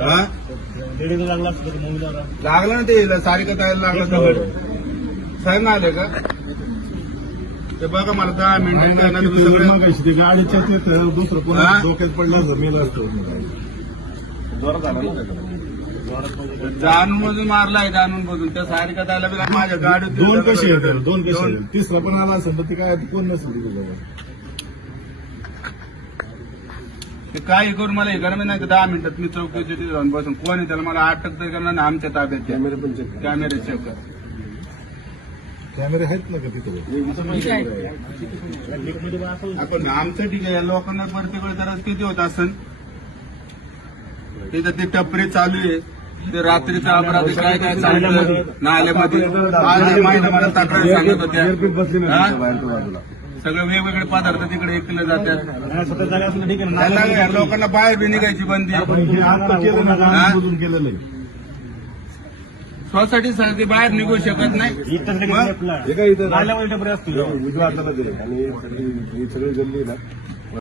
हा? लागला ना ते सारिका ताईला लागला दगड. साहेब ना आले का ते बघा मला 10 मिनिटांनी गाडीच्या दुसरं कोणा डोक्यात पडला जमीन असतो जाणून मधून मारलाय जाणून मधून त्या सारिका ताईला बी माझ्या गाडीत 2 कशी येतात 2 कशी येतात तिसरं पण आला असेल तर ते काय कोण नसेल ते काही करून मला हे करा नाही 10 मिनिटात मी चौकीच्या तिथे जाऊन बसून कोणी त्याला मला अटक तरी करणार ना आमच्या ताब्यात कॅमेरे चेक कर कॅमेरे आहेत ना का तिथे आपण आमचं ठीक आहे या लोकांना प्रत्येक जरा किती होत असेल तिथं ते टपरे चालू आहे ते रात्रीचा अपराध काय काय सांगितलं नाल्यामध्ये आज माहिती मला तक्रारी सांगत होत्या सगळे वेगवेगळे पदार्थ तिकडे ऐकले जातात या लोकांना बाहेर बी निघायची बंदी केलं नाही सोसायटी सारखी बाहेर निघू शकत नाही इथं सगळे गल्ली ना